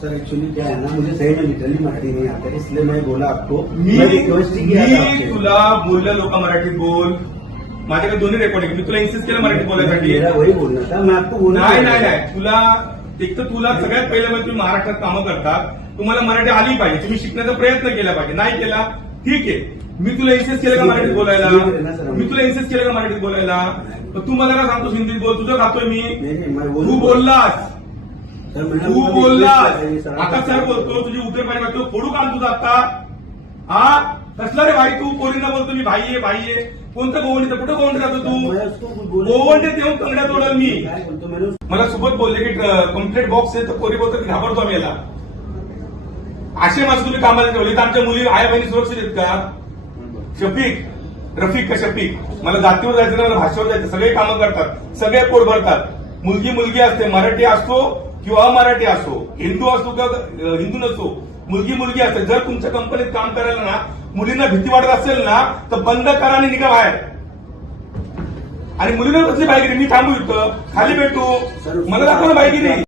Sir actually क्या है ना, मुझे सही में लिटरली मराठी नहीं आता, इसलिए मैं बोला आपको। मी मैं रिक्वेस्ट किया था आपसे। तुला बोललं लोक मराठीत बोल. माझ्याकडे दोन्ही रेकॉर्डिंग मी तुला इन्सिस्ट केलं मराठीत बोलायसाठी. मेरा वही बोलना था, मैं आपको बोलना नाही नाही नाही तुला एक तर तुला सगळ्यात पहिलं म्हणजे तुम्ही महाराष्ट्रात कामं करतात, तुम्हाला मराठी आली पाहिजे, तुम्ही शिकण्याचा प्रयत्न केला पाहिजे. नाही केला ठीक आहे. मी तुला इन्सिस्ट केलं का मराठीत बोलायला? मी तुला इन्सिस्ट केलं का मराठीत बोलायला? तर तू मला का सांगतोस हिंदीत बोल? तुझं खातोय मी. तू बोललास, तू बोललास. आता सर बोलतो तुझी उठे पाणी वाटतो फोडू काम तुझं आता. हा कसला रे भाई? तू पोरींना बोलतो मी भाई आहे भाई आहे. कोणतं गोवंडी? कुठं गोवंडी जातो तू? गोवंडीत येऊन तंगड्या तोडल मी. मला सोबत बोलले की कम्प्लीट बॉक्स आहे, तर पोरी बोलतो घाबरतो आम्ही याला. असे माझं तुम्ही कामाला ठेवले तर आमच्या मुली आया बहिणी सुरक्षित आहेत का? रफिक का शफीक, मला जातीवर जायचं नाही, मला भाषेवर जायचं. सगळे कामं करतात, सगळे पोट भरतात. मुलगी असते, मराठी असतो किंवा अमराठी असो, हिंदू असतो का हिंदू नसतो, मुलगी असते. जर तुमच्या कंपनीत काम करायला ना मुलींना भीती वाटत असेल ना तर बंद करा आणि निघा बाहेर. आणि मुलींना कसली बाईगिरी? मी थांबू इथं, खाली भेटू, मला दाखवा बाईगिरी.